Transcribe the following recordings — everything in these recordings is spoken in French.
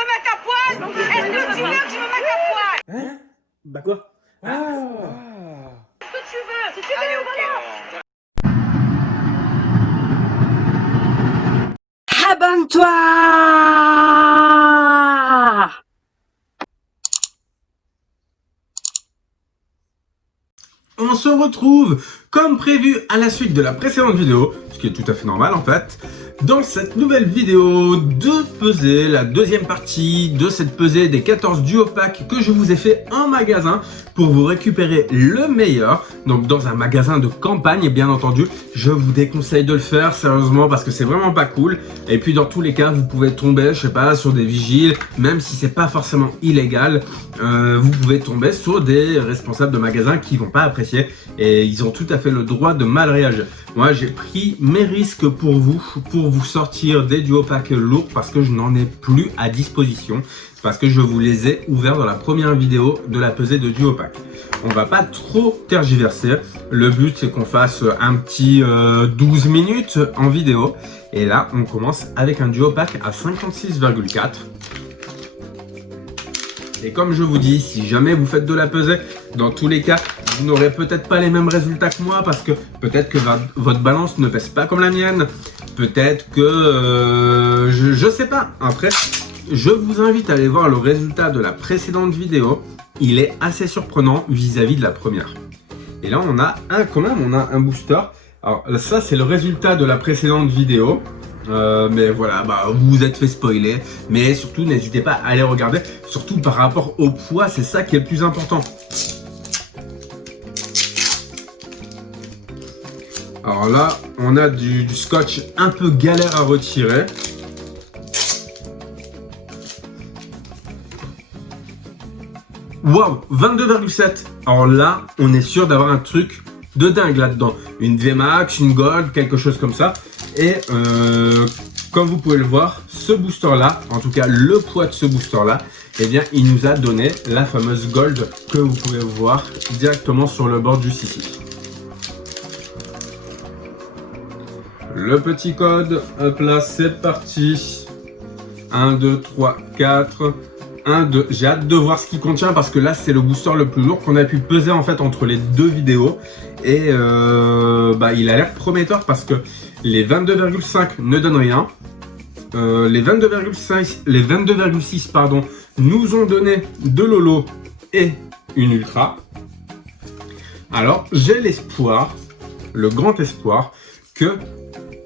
me mette à poil? Est-ce que tu veux que je me mette à poil? Hein? Bah quoi? Ce que tu veux. Si tu veux, Allez, voilà. Abonne-toi! On se retrouve comme prévu à la suite de la précédente vidéo, ce qui est tout à fait normal en fait, dans cette nouvelle vidéo de pesée, la deuxième partie de cette pesée des 14 duo packs que je vous ai fait en magasin pour vous récupérer le meilleur. Donc dans un magasin de campagne, bien entendu, je vous déconseille de le faire sérieusement parce que c'est vraiment pas cool. Et puis dans tous les cas, vous pouvez tomber, je sais pas, sur des vigiles, même si c'est pas forcément illégal, vous pouvez tomber sur des responsables de magasins qui vont pas apprécier et ils ont tout à fait le droit de mal réagir. Moi j'ai pris mes risques pour vous sortir des duo packs lourds parce que je n'en ai plus à disposition, parce que je vous les ai ouverts dans la première vidéo de la pesée de duo pack. On va pas trop tergiverser, le but c'est qu'on fasse un petit 12 minutes en vidéo et là on commence avec un duo pack à 56,4. Et comme je vous dis, si jamais vous faites de la pesée, dans tous les cas, vous n'aurez peut-être pas les mêmes résultats que moi parce que peut-être que votre balance ne pèse pas comme la mienne. Peut-être que... je sais pas. Après, je vous invite à aller voir le résultat de la précédente vidéo. Il est assez surprenant vis-à-vis de la première. Et là, on a quand même un booster. Alors ça, c'est le résultat de la précédente vidéo. Mais voilà, bah, vous vous êtes fait spoiler, mais surtout n'hésitez pas à aller regarder, surtout par rapport au poids, c'est ça qui est le plus important. Alors là, on a du scotch un peu galère à retirer. Waouh, 22,7. Alors là, on est sûr d'avoir un truc de dingue là-dedans. Une VMAX, une Gold, quelque chose comme ça. Et comme vous pouvez le voir, ce booster là, en tout cas le poids de ce booster là, eh bien il nous a donné la fameuse Gold que vous pouvez voir directement sur le bord du site. Le petit code, hop là, c'est parti. 1, 2, 3, 4, 1, 2. J'ai hâte de voir ce qu'il contient parce que là c'est le booster le plus lourd qu'on a pu peser en fait entre les deux vidéos. Et bah, il a l'air prometteur parce que les 22,5 ne donnent rien. Les 22,6 pardon, nous ont donné de l'holo et une ultra. Alors j'ai l'espoir, le grand espoir que...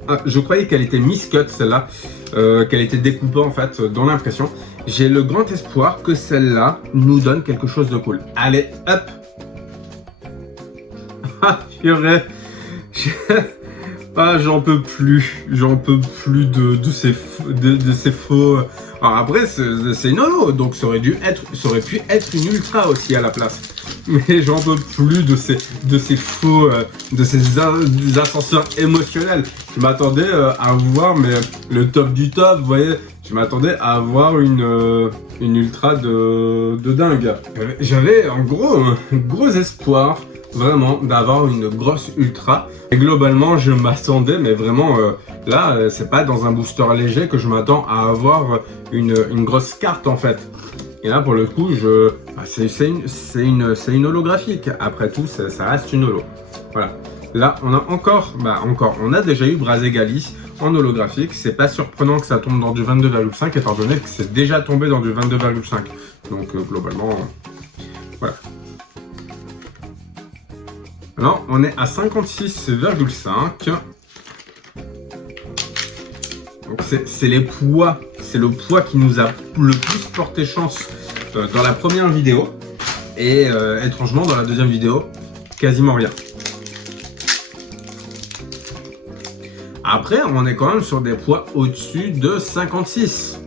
Ah, je croyais qu'elle était miscut celle-là, qu'elle était découpée en fait dans l'impression. J'ai le grand espoir que celle-là nous donne quelque chose de cool. Allez, hop. Ah, purée. Ah, j'en peux plus de ces faux. Alors après, c'est une holo, donc ça aurait pu être une ultra aussi à la place. Mais j'en peux plus de ces faux, de ces ascenseurs émotionnels. Je m'attendais à voir le top du top, vous voyez. Je m'attendais à avoir une ultra de dingue. J'avais en gros un gros espoir. Vraiment d'avoir une grosse ultra et globalement je m'attendais mais vraiment là c'est pas dans un booster léger que je m'attends à avoir une grosse carte en fait. Et là pour le coup c'est une holographique, après tout ça reste une holo. Voilà, là on a on a déjà eu Brazegali en holographique. C'est pas surprenant que ça tombe dans du 22,5 étant donné que c'est déjà tombé dans du 22,5, donc globalement voilà. Alors, on est à 56,5. Donc, c'est les poids. C'est le poids qui nous a le plus porté chance dans la première vidéo. Et étrangement, dans la deuxième vidéo, quasiment rien. Après, on est quand même sur des poids au-dessus de 56.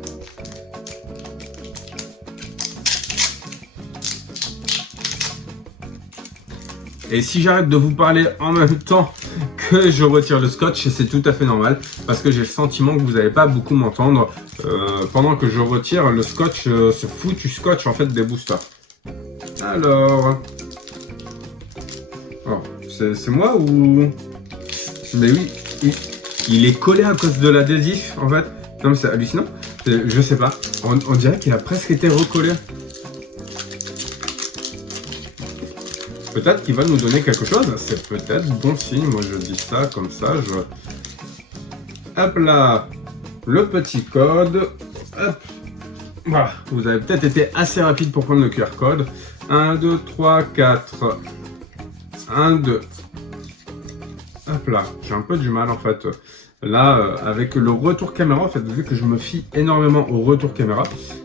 Et si j'arrête de vous parler en même temps que je retire le scotch, c'est tout à fait normal parce que j'ai le sentiment que vous n'allez pas beaucoup m'entendre pendant que je retire le scotch, ce foutu scotch en fait des boosters. Alors, oh, c'est moi ou... Mais oui, il est collé à cause de l'adhésif en fait. Non mais c'est hallucinant, je sais pas. On dirait qu'il a presque été recollé. Peut-être qu'il va nous donner quelque chose. C'est peut-être bon signe. Moi, je dis ça comme ça. Hop là. Le petit code. Hop. Voilà. Vous avez peut-être été assez rapide pour prendre le QR code. 1, 2, 3, 4. 1, 2. Hop là. J'ai un peu du mal en fait. Là, avec le retour caméra, en fait, vu que je me fie énormément au retour caméra,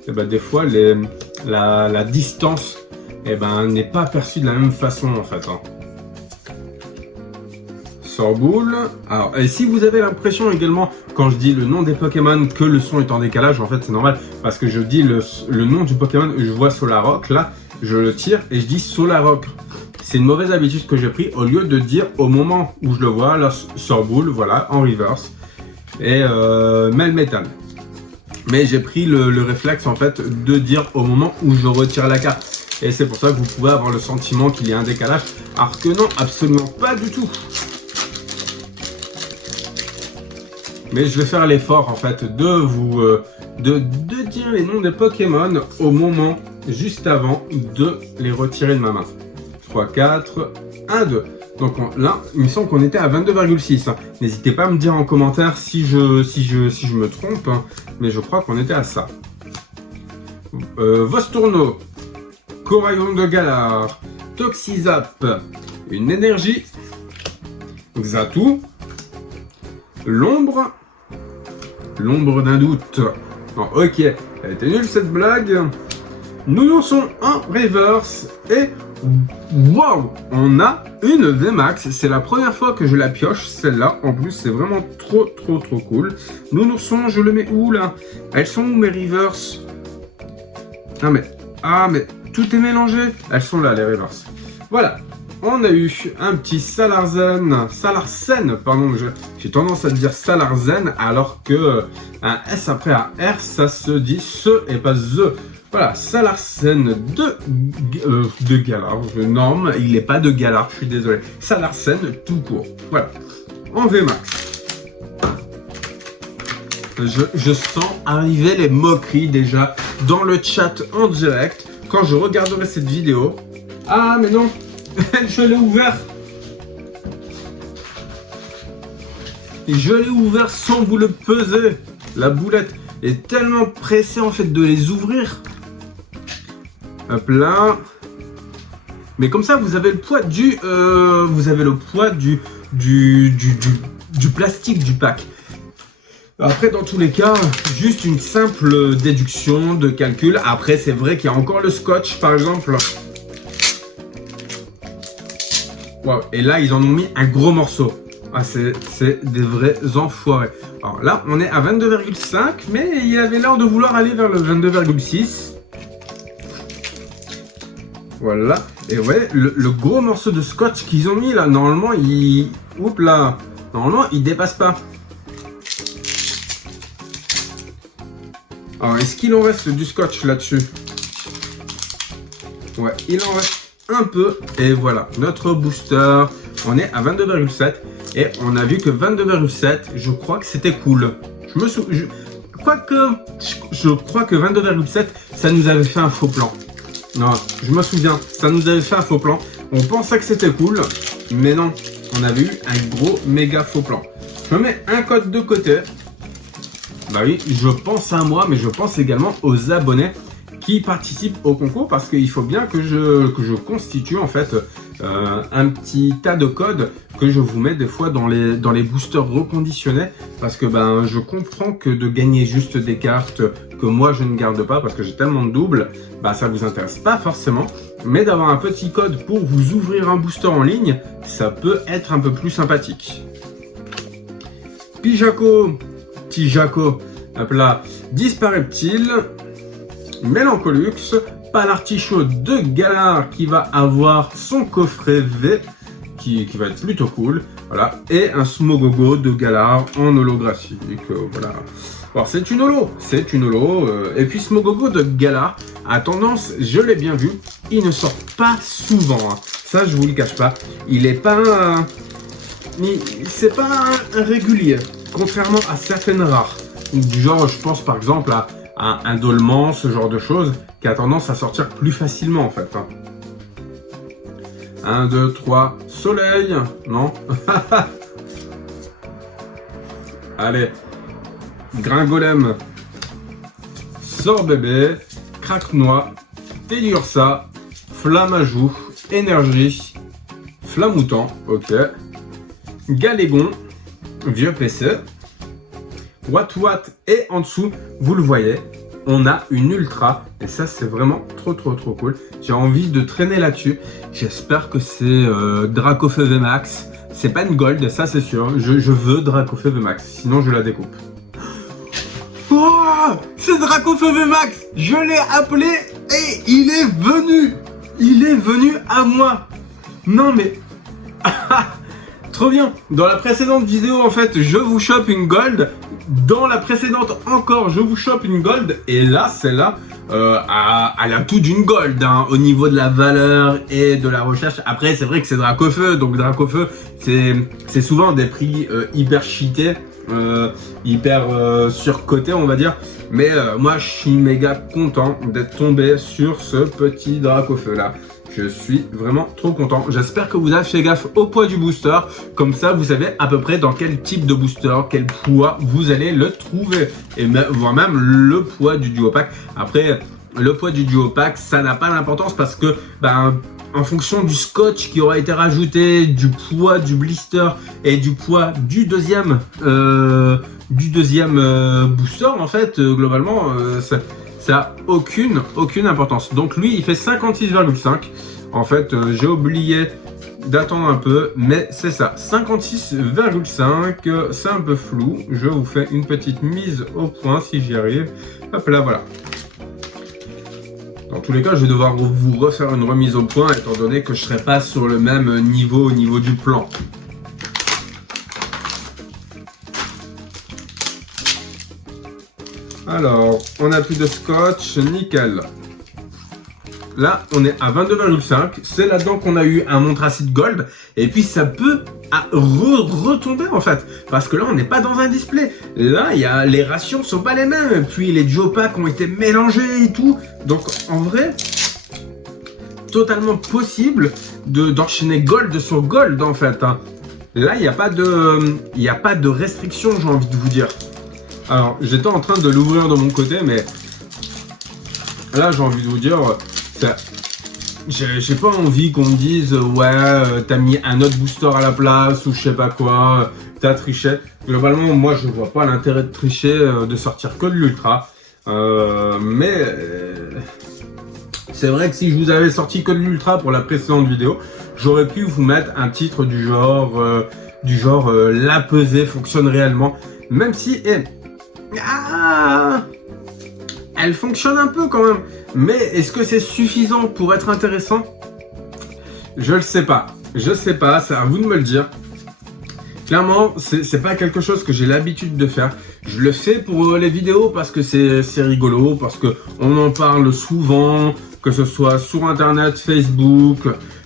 et ben, des fois, la distance n'est pas perçue de la même façon, en fait. Hein. Sorboule. Alors, et si vous avez l'impression également, quand je dis le nom des Pokémon, que le son est en décalage, en fait, c'est normal, parce que je dis le nom du Pokémon, je vois Solrock, là, je le tire et je dis Solrock. C'est une mauvaise habitude que j'ai pris au lieu de dire au moment où je le vois, là, Sorboule, voilà, en reverse, et Melmetal. Mais j'ai pris le réflexe en fait de dire au moment où je retire la carte. Et c'est pour ça que vous pouvez avoir le sentiment qu'il y a un décalage, alors que non, absolument pas du tout. Mais je vais faire l'effort en fait de vous de dire les noms des Pokémon au moment juste avant de les retirer de ma main. 3, 4, 1, 2. Donc là, il me semble qu'on était à 22,6. Hein. N'hésitez pas à me dire en commentaire si je me trompe, hein. Mais je crois qu'on était à ça. Vostourno, Coraillon de Galar, Toxizap, une énergie, Xatu, l'ombre d'un doute. Non, ok, elle était nulle cette blague. Nounoursson en reverse et wow, on a une VMAX. C'est la première fois que je la pioche, celle-là. En plus, c'est vraiment trop cool. Nounoursson, je le mets où là? Elles sont où mes reverse? Ah mais tout est mélangé. Elles sont là les reverse. Voilà. On a eu un petit Salarzen, pardon, j'ai tendance à dire Salarzen alors que un S après un R, ça se dit ce et pas the. Voilà, Salarzen de Galar, non, il n'est pas de Galar, je suis désolé. Salarzen tout court, voilà, en VMAX. Je sens arriver les moqueries déjà dans le chat en direct quand je regarderai cette vidéo. Ah mais non, je l'ai ouvert. Et je l'ai ouvert sans vous le peser. La boulette est tellement pressée en fait de les ouvrir. Hop là. Mais comme ça, vous avez le poids du plastique du pack. Après, dans tous les cas, juste une simple déduction de calcul. Après, c'est vrai qu'il y a encore le scotch, par exemple. Wow. Et là, ils en ont mis un gros morceau. Ah, c'est des vrais enfoirés. Alors là, on est à 22,5, mais il avait l'air de vouloir aller vers le 22,6. Voilà. Et ouais, le gros morceau de scotch qu'ils ont mis là, normalement, oups là. Normalement, il dépasse pas. Alors, est-ce qu'il en reste du scotch là-dessus? Ouais, il en reste un peu. Et voilà, notre booster, on est à 22,7. Et on a vu que 22,7, je crois que c'était cool. Je crois que 22,7, ça nous avait fait un faux plan. Non, je me souviens, ça nous avait fait un faux plan. On pensait que c'était cool, mais non, on avait eu un gros méga faux plan. Je mets un code de côté. Bah oui, je pense à moi, mais je pense également aux abonnés qui participent au concours parce qu'il faut bien que je constitue en fait un petit tas de codes que je vous mets des fois dans les boosters reconditionnés parce que ben je comprends que de gagner juste des cartes que moi je ne garde pas parce que j'ai tellement de doubles, bah ça vous intéresse pas forcément, mais d'avoir un petit code pour vous ouvrir un booster en ligne, ça peut être un peu plus sympathique. Pijaco, hop là, Dispareptile, Mélancolux, Palartichaud de Galar qui va avoir son coffret V qui va être plutôt cool, voilà, et un Smogogo de Galar en holographique, voilà. Alors c'est une holo, et puis Smogogo de Galar a tendance, je l'ai bien vu, il ne sort pas souvent, hein. Ça je vous le cache pas, il est pas c'est pas un régulier, contrairement à certaines rares. Genre, je pense par exemple à un dolman, ce genre de choses, qui a tendance à sortir plus facilement en fait. 1, 2, 3, soleil, non? Allez, Gringolem, sort bébé, craque-noix, Tellursa, flamme à joue, énergie, flamoutant, ok, Galégon, vieux PC, What et en dessous, vous le voyez, on a une ultra et ça c'est vraiment trop cool. J'ai envie de traîner là-dessus. J'espère que c'est Dracofeu VMAX. C'est pas une gold, ça c'est sûr. Je veux Dracofeu VMAX, sinon je la découpe. Oh, c'est Dracofeu VMAX. Je l'ai appelé et il est venu. Il est venu à moi. Non mais... Trop bien. Dans la précédente vidéo, en fait, je vous chope une gold. Dans la précédente encore, je vous chope une gold. Et là, celle-là, elle a tout d'une gold, hein, au niveau de la valeur et de la recherche. Après, c'est vrai que c'est Dracofeu. Donc Dracofeu, c'est souvent des prix hyper cheatés, hyper surcotés, on va dire. Mais moi, je suis méga content d'être tombé sur ce petit Dracofeu-là. Je suis vraiment trop content. J'espère que vous avez fait gaffe au poids du booster. Comme ça, vous savez à peu près dans quel type de booster, quel poids vous allez le trouver. Et voire même le poids du duo pack. Après, le poids du duo pack, ça n'a pas d'importance parce que, en fonction du scotch qui aura été rajouté, du poids du blister et du poids du deuxième booster, en fait, globalement, ça n'a aucune importance. Donc lui, il fait 56,5. En fait, j'ai oublié d'attendre un peu, mais c'est ça. 56,5. C'est un peu flou. Je vous fais une petite mise au point si j'y arrive. Hop là, voilà. Dans tous les cas, je vais devoir vous refaire une remise au point, étant donné que je ne serai pas sur le même niveau au niveau du plan. Alors, on n'a plus de scotch, nickel. Là, on est à 22,5. C'est là-dedans qu'on a eu un montracite gold. Et puis, ça peut retomber, en fait. Parce que là, on n'est pas dans un display. Là, les rations ne sont pas les mêmes. Puis, les duo packs ont été mélangés et tout. Donc, en vrai, totalement possible d'enchaîner gold sur gold, en fait. Hein. Là, il n'y a pas de restriction, j'ai envie de vous dire. Alors, j'étais en train de l'ouvrir de mon côté, mais là, j'ai envie de vous dire, j'ai pas envie qu'on me dise, ouais, t'as mis un autre booster à la place, ou je sais pas quoi, t'as triché. Globalement, moi, je vois pas l'intérêt de tricher, de sortir que de l'ultra. Mais c'est vrai que si je vous avais sorti que de l'ultra pour la précédente vidéo, j'aurais pu vous mettre un titre du genre, la pesée fonctionne réellement, même si... elle fonctionne un peu quand même, mais est-ce que c'est suffisant pour être intéressant? Je le sais pas, c'est à vous de me le dire. Clairement, c'est pas quelque chose que j'ai l'habitude de faire. Je le fais pour les vidéos parce que c'est rigolo, parce que on en parle souvent, que ce soit sur internet, Facebook,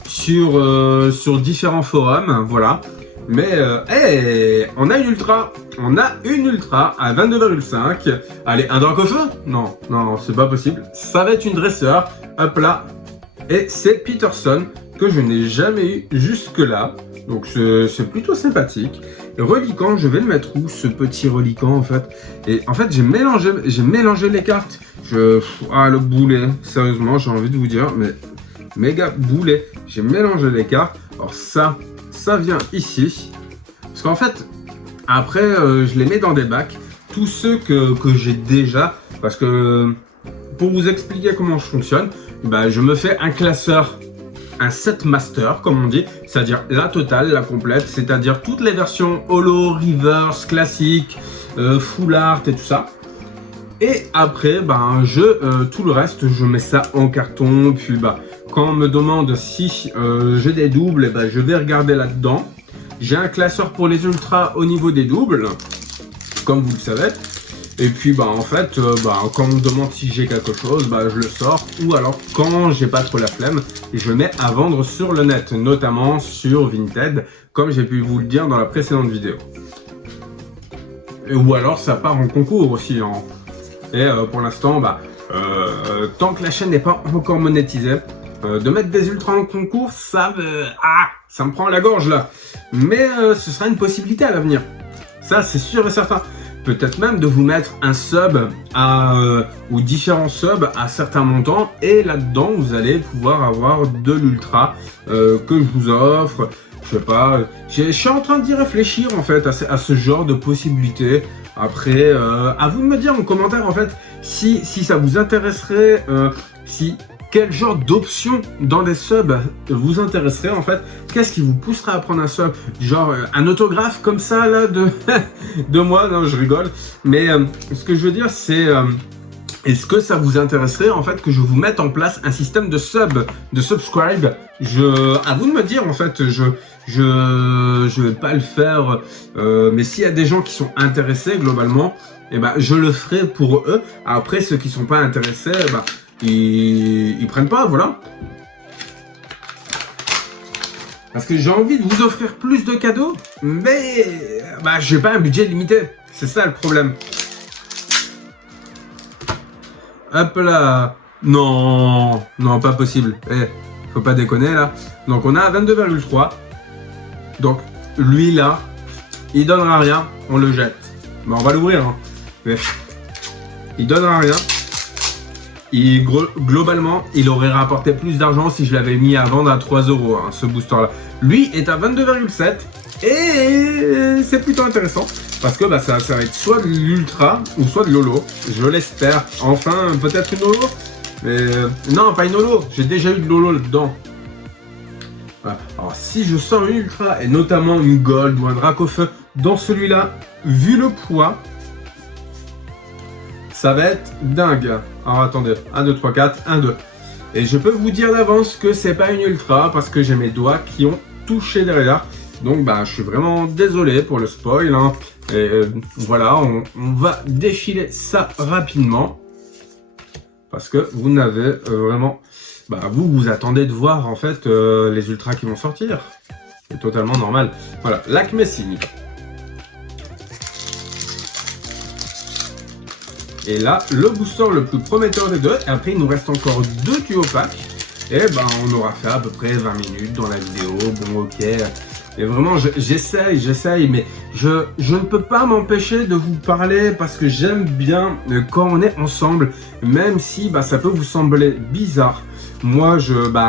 sur différents forums, voilà. Mais on a une ultra à 22,5. Allez, un Dracofeu? Non, c'est pas possible. Ça va être une dresseur, hop là. Et c'est Peterson que je n'ai jamais eu jusque là. Donc c'est plutôt sympathique. Reliquant, je vais le mettre où ce petit reliquant en fait? Et en fait j'ai mélangé les cartes. Le boulet, sérieusement j'ai envie de vous dire, mais méga boulet. J'ai mélangé les cartes. Alors ça vient ici. Parce qu'en fait, après, je les mets dans des bacs. Tous ceux que j'ai déjà. Parce que, pour vous expliquer comment je fonctionne, je me fais un classeur, un set master, comme on dit. C'est-à-dire la totale, la complète. C'est-à-dire toutes les versions holo, reverse, classique, full art et tout ça. Et après, tout le reste, je mets ça en carton. Puis, quand on me demande si j'ai des doubles, je vais regarder là-dedans. J'ai un classeur pour les ultras au niveau des doubles, comme vous le savez. Et puis, en fait, quand on me demande si j'ai quelque chose, je le sors. Ou alors, quand j'ai pas trop la flemme, je mets à vendre sur le net, notamment sur Vinted, comme j'ai pu vous le dire dans la précédente vidéo. Ou alors, ça part en concours aussi. Et pour l'instant, tant que la chaîne n'est pas encore monétisée, de mettre des ultras en concours, ça me prend la gorge là. Mais ce sera une possibilité à l'avenir. Ça, c'est sûr et certain. Peut-être même de vous mettre un sub ou différents subs à certains montants. Et là-dedans, vous allez pouvoir avoir de l'ultra que je vous offre. Je sais pas. Je suis en train d'y réfléchir en fait à ce genre de possibilités. Après, à vous de me dire en commentaire en fait si ça vous intéresserait, quel genre d'option dans des subs vous intéresserait en fait. Qu'est-ce qui vous poussera à prendre un sub? Genre un autographe comme ça là de moi? Non, je rigole. Mais ce que je veux dire c'est est-ce que ça vous intéresserait en fait que je vous mette en place un système de subscribe? À vous de me dire en fait. Je vais pas le faire, mais s'il y a des gens qui sont intéressés globalement, je le ferai pour eux. Après ceux qui sont pas intéressés, ils prennent pas, voilà. Parce que j'ai envie de vous offrir plus de cadeaux, mais j'ai pas un budget limité. C'est ça le problème. Hop là. Non, pas possible. Faut pas déconner là. Donc on a 22,3. Donc lui là, il donnera rien, on le jette. On va l'ouvrir. Hein. Mais il donnera rien. Globalement, il aurait rapporté plus d'argent si je l'avais mis à vendre à 3 €, hein, ce booster là. Lui est à 22,7 et c'est plutôt intéressant parce que ça va être soit de l'ultra ou soit de l'holo. Je l'espère. Enfin, peut-être une holo. Mais non, pas une holo. J'ai déjà eu de l'holo là-dedans. Voilà. Alors, si je sors une ultra et notamment une gold ou un Dracofeu dans celui-là, vu le poids, ça va être dingue. Alors attendez, 1, 2, 3, 4, 1, 2. Et je peux vous dire d'avance que c'est pas une ultra parce que j'ai mes doigts qui ont touché derrière. Donc je suis vraiment désolé pour le spoil. Hein. Et voilà, on va défiler ça rapidement. Parce que vous n'avez vraiment... vous attendez de voir en fait les ultras qui vont sortir. C'est totalement normal. Voilà, l'Acme Signe. Et là, le booster le plus prometteur des deux. Et après, il nous reste encore 2 duo packs. Et on aura fait à peu près 20 minutes dans la vidéo. Bon, ok. Et vraiment, j'essaye, mais je ne peux pas m'empêcher de vous parler parce que j'aime bien quand on est ensemble, même si ça peut vous sembler bizarre. Moi,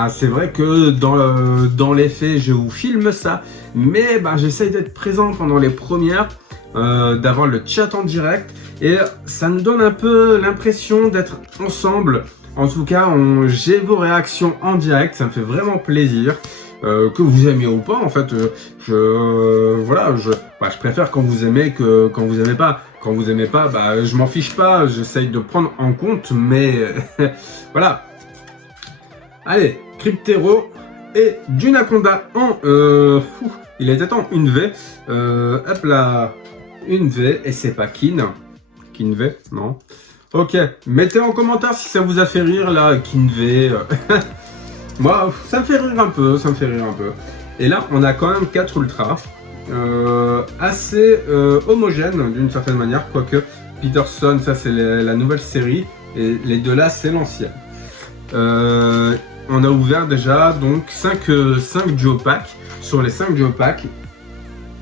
c'est vrai que dans les faits, je vous filme ça, mais j'essaye d'être présent pendant les premières, d'avoir le chat en direct, et ça me donne un peu l'impression d'être ensemble. En tout cas, j'ai vos réactions en direct, ça me fait vraiment plaisir. Que vous aimiez ou pas, en fait, je préfère quand vous aimez que quand vous aimez pas. Quand vous aimez pas, je m'en fiche pas, j'essaye de prendre en compte, mais voilà. Allez, Cryptero et Dunaconda en... il était temps, une V. Hop là, une V, et c'est pas Kin V, non. Ok, mettez en commentaire si ça vous a fait rire, là, Kin V. Moi, ça me fait rire un peu, Et là, on a quand même 4 ultras, assez homogènes d'une certaine manière, quoique Peterson, ça c'est la nouvelle série, et les deux là, c'est l'ancienne. On a ouvert déjà donc 5 duo packs. Sur les 5 duo packs,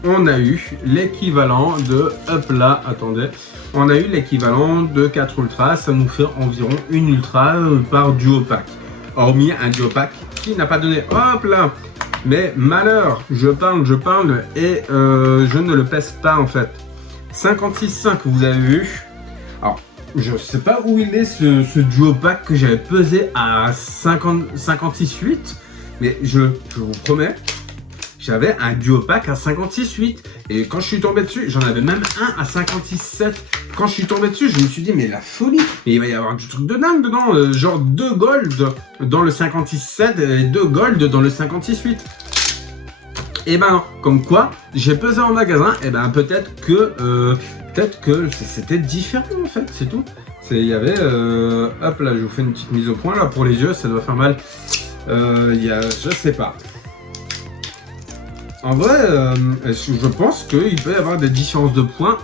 on a eu l'équivalent de, hop là, attendez, on a eu l'équivalent de 4 ultras, ça nous fait environ une ultra par duo pack. Hormis un duo pack qui n'a pas donné. Hop là. Mais malheur, je parle et je ne le pèse pas en fait. 56,5 vous avez vu. Alors, je sais pas où il est ce duo pack que j'avais pesé à 56,8. Mais je vous promets, j'avais un duo pack à 56,8. Et quand je suis tombé dessus, j'en avais même un à 56,7. Quand je suis tombé dessus, je me suis dit, mais la folie! Mais il va y avoir du truc de dingue dedans, genre 2 gold dans le 56,7 et 2 gold dans le 56,8. Et non, comme quoi, j'ai pesé en magasin, et peut-être que c'était différent en fait, c'est tout. Il y avait, hop là, je vous fais une petite mise au point là pour les yeux, ça doit faire mal. Je sais pas. En vrai, je pense qu'il peut y avoir des différences de poids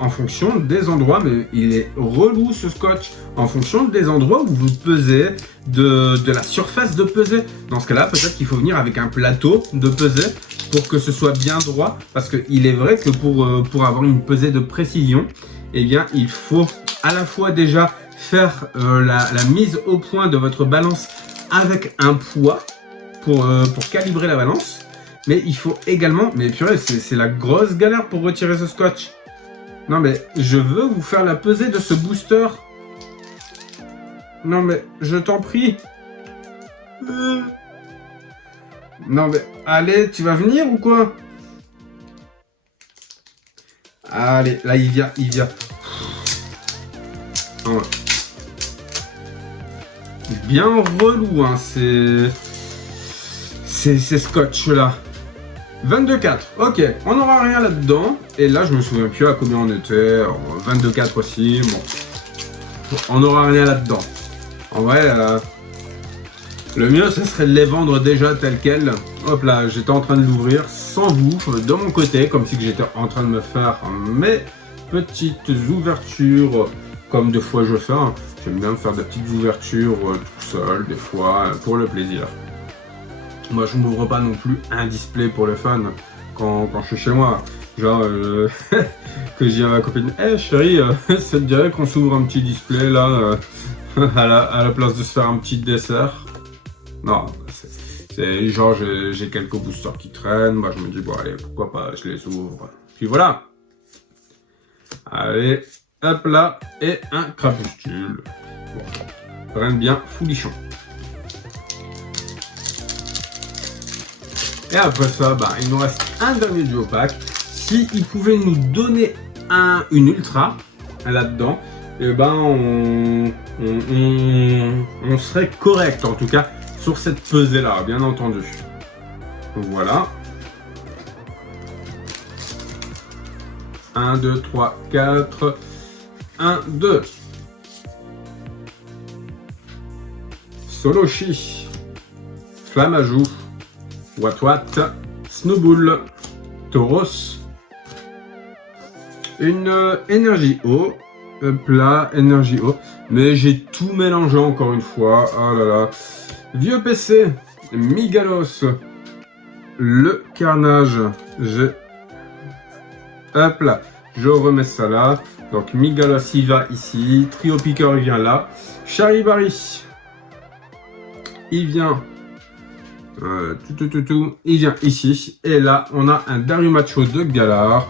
en fonction des endroits, mais il est relou ce scotch, en fonction des endroits où vous pesez, de la surface de pesée. Dans ce cas-là, peut-être qu'il faut venir avec un plateau de pesée pour que ce soit bien droit, parce qu'il est vrai que pour avoir une pesée de précision, eh bien, il faut à la fois déjà faire la mise au point de votre balance avec un poids pour calibrer la balance. Mais il faut également... Mais purée, c'est la grosse galère pour retirer ce scotch. Non mais, je veux vous faire la pesée de ce booster. Non mais, je t'en prie. Non mais, allez, tu vas venir ou quoi? Allez, là il vient. Oh. Bien relou, hein, ces scotch là. 22,4, ok, on n'aura rien là-dedans. Et là, je me souviens plus à combien on était. 22,4 aussi, bon. On n'aura rien là-dedans. En vrai, le mieux, ce serait de les vendre déjà tels quels. Hop là, j'étais en train de l'ouvrir sans vous, de mon côté, comme si j'étais en train de me faire mes petites ouvertures, comme des fois je fais. Hein. J'aime bien faire des petites ouvertures tout seul, des fois, pour le plaisir. Moi, je m'ouvre pas non plus un display pour le fun quand je suis chez moi. Genre, que je dis à ma copine, hey, chérie, ça te dirait qu'on s'ouvre un petit display là, à la place de se faire un petit dessert? Non, c'est genre, j'ai quelques boosters qui traînent. Moi, je me dis, bon, allez, pourquoi pas, je les ouvre. Puis voilà. Allez, hop là, et un crapuscule. Bon, rien de bien foulichon. Et après ça, bah, il nous reste un dernier duo pack. S'il pouvait nous donner une ultra là-dedans, et ben on serait correct en tout cas sur cette pesée là, bien entendu. Donc voilà. 1, 2, 3, 4. 1, 2. Soloshi. Flammajou. Watwat, Snowball, Tauros, une énergie eau, plat, énergie eau, mais j'ai tout mélangé encore une fois, oh là là, vieux PC, Migalos, le carnage, hop là, je remets ça là, donc Migalos il va ici, Trio Picker il vient là, Charibari, il vient... il vient ici, et là on a un Darumacho de Galar.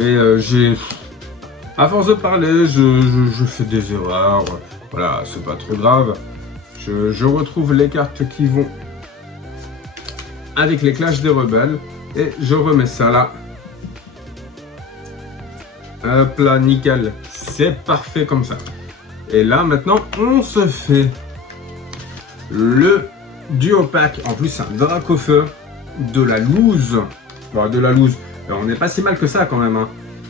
Et j'ai, à force de parler, je fais des erreurs, voilà, c'est pas trop grave. Je retrouve les cartes qui vont avec les clashs des rebelles, et je remets ça là. Hop là, nickel, c'est parfait comme ça. Et là maintenant on se fait le duo pack, en plus c'est un Dracofeu, de la loose, bon, de la loose, on n'est pas si mal que ça quand même, hein.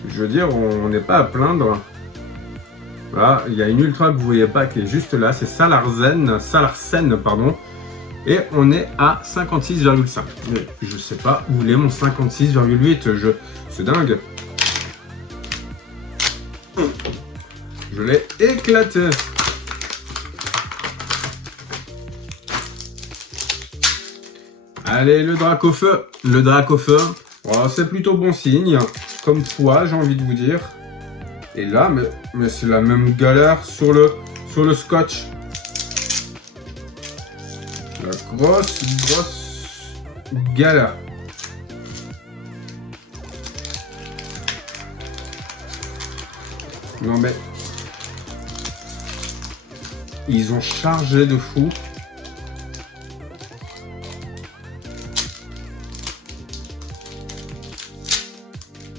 Je veux dire, on n'est pas à plaindre. Voilà, il y a une ultra que vous voyez pas qui est juste là, c'est Salarsen, pardon, et on est à 56,5. Je sais pas où est mon 56,8, c'est dingue. Je l'ai éclaté. Allez, le Dracofeu. Oh, c'est plutôt bon signe. Comme foi, j'ai envie de vous dire. Et là, mais c'est la même galère sur le scotch. La grosse galère. Non mais... ils ont chargé de fou.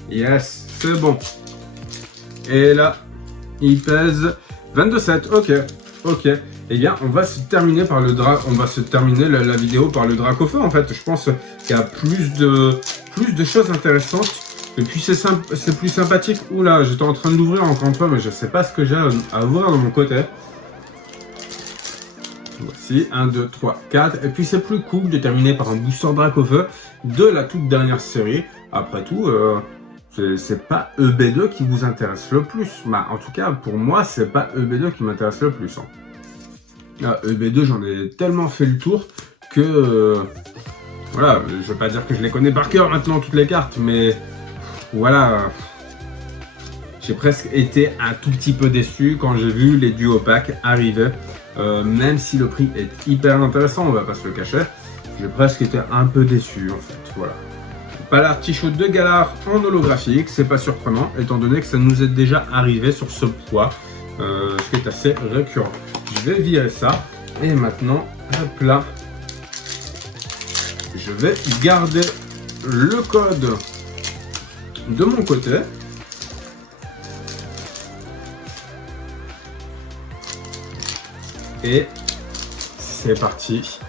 Yes, c'est bon. Et là, il pèse 22,7. Ok. Eh bien, on va se terminer par la vidéo par le Dracofeu. En fait, je pense qu'il y a plus de choses intéressantes. Et puis c'est plus sympathique. Oula, j'étais en train de l'ouvrir encore une fois, mais je sais pas ce que j'ai à voir de mon côté. Voici, 1, 2, 3, 4. Et puis c'est plus cool de terminer par un booster Dracofeu de la toute dernière série. Après tout, C'est pas EB2 qui vous intéresse le plus. Bah, en tout cas, pour moi, c'est pas EB2 qui m'intéresse le plus. Hein. Là, EB2, j'en ai tellement fait le tour que... voilà, je vais pas dire que je les connais par cœur maintenant, toutes les cartes, mais... voilà... j'ai presque été un tout petit peu déçu quand j'ai vu les duos packs arriver. Même si le prix est hyper intéressant, on va pas se le cacher. J'ai presque été un peu déçu, en fait, voilà. Ballard T-Show de Galar en holographique, c'est pas surprenant, étant donné que ça nous est déjà arrivé sur ce poids, ce qui est assez récurrent. Je vais virer ça, et maintenant, hop là, je vais garder le code de mon côté. Et c'est parti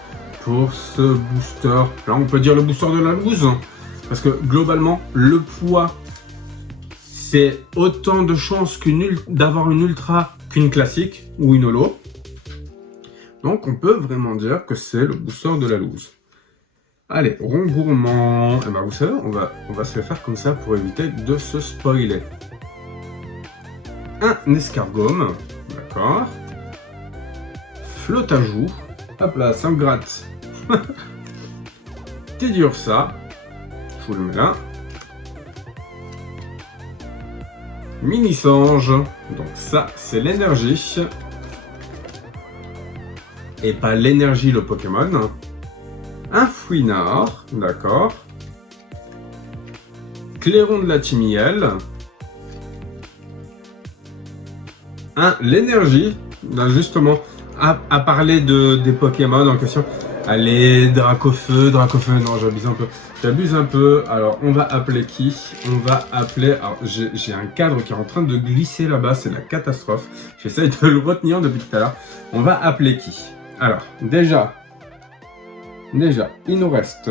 pour ce booster. Là, on peut dire le booster de la loose. Parce que globalement, le poids, c'est autant de chances d'avoir une ultra qu'une classique ou une holo. Donc on peut vraiment dire que c'est le booster de la loose. Allez, rond gourmand. Et ben vous savez, on va se le faire comme ça pour éviter de se spoiler. Un escargot, d'accord. Flotte à joue. Hop là, ça me gratte. T'es dur ça. Je vous le mets là. Mini Sange. Donc ça, c'est l'énergie. Et pas l'énergie, le Pokémon. Un Fouinard. D'accord. Clairon de la Timiel. Un l'énergie. Là, justement, à parler des Pokémon en question. Allez, Dracofeu, non, j'abuse un peu. Alors, on va appeler qui? On va appeler... alors, j'ai un cadre qui est en train de glisser là-bas, c'est la catastrophe. J'essaye de le retenir depuis tout à l'heure. On va appeler qui? Alors, déjà, il nous reste...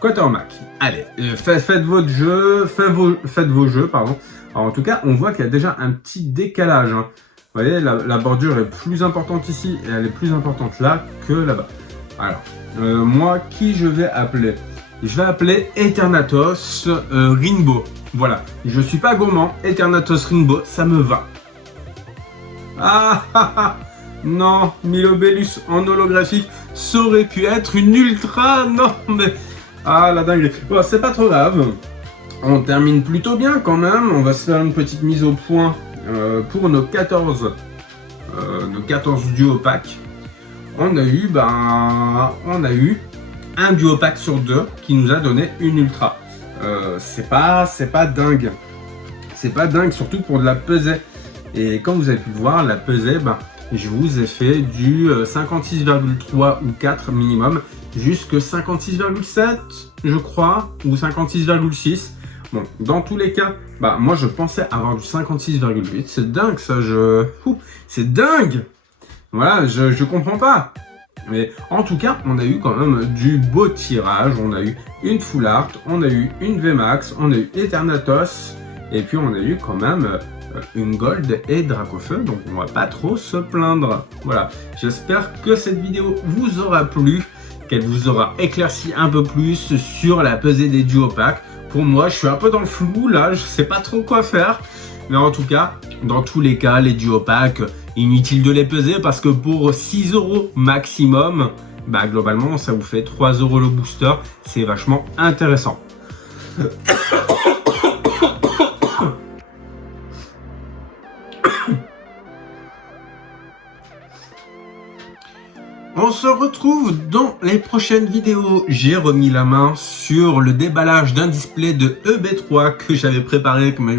Quatermack. Allez, faites votre jeu, faites vos jeux, pardon. Alors, en tout cas, on voit qu'il y a déjà un petit décalage, hein. Vous voyez, la bordure est plus importante ici et elle est plus importante là que là-bas. Alors, moi, qui je vais appeler? Je vais appeler Eternatus Rainbow. Voilà, je suis pas gourmand, Eternatus Rainbow, ça me va. Ah non, Milobellus en holographique, ça aurait pu être une ultra, non mais... ah la dinguerie. Bon, c'est pas trop grave. On termine plutôt bien quand même, on va se faire une petite mise au point. Pour nos 14 duo packs, on a eu un duo pack sur 2 qui nous a donné une ultra. C'est pas dingue. C'est pas dingue, surtout pour de la pesée. Et comme vous avez pu le voir, la pesée, je vous ai fait du 56,3 ou 4 minimum jusque 56,7 je crois, ou 56,6. Bon, dans tous les cas, moi je pensais avoir du 56,8. C'est dingue ça, c'est dingue. Voilà, je comprends pas. Mais en tout cas, on a eu quand même du beau tirage. On a eu une Full Art, on a eu une VMAX, on a eu Eternatus. Et puis on a eu quand même une Gold et Dracofeu. Donc on va pas trop se plaindre. Voilà, j'espère que cette vidéo vous aura plu. Qu'elle vous aura éclairci un peu plus sur la pesée des duo packs. Pour moi, je suis un peu dans le flou, là, je sais pas trop quoi faire. Mais en tout cas, dans tous les cas, les duo packs, inutile de les peser parce que pour 6 € maximum, globalement, ça vous fait 3 € le booster. C'est vachement intéressant. On se retrouve dans les prochaines vidéos. J'ai remis la main sur le déballage d'un display de EB3 que j'avais préparé mais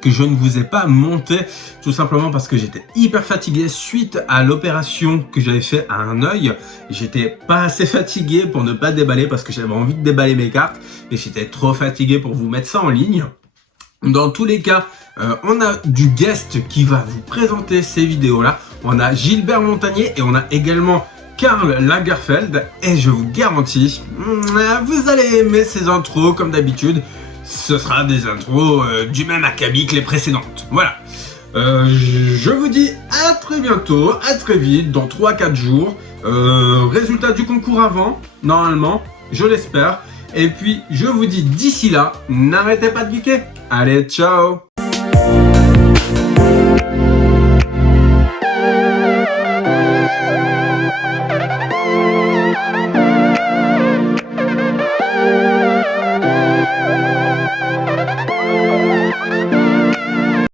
que je ne vous ai pas monté. Tout simplement parce que j'étais hyper fatigué suite à l'opération que j'avais fait à un œil. J'étais pas assez fatigué pour ne pas déballer parce que j'avais envie de déballer mes cartes. Et j'étais trop fatigué pour vous mettre ça en ligne. Dans tous les cas, on a du guest qui va vous présenter ces vidéos-là. On a Gilbert Montagnier et on a également Karl Lagerfeld, et je vous garantis, vous allez aimer ces intros comme d'habitude. Ce sera des intros du même acabit que les précédentes. Voilà. Je vous dis à très bientôt, à très vite, dans 3-4 jours. Résultat du concours avant, normalement, je l'espère. Et puis, je vous dis d'ici là, n'arrêtez pas de geeker. Allez, ciao!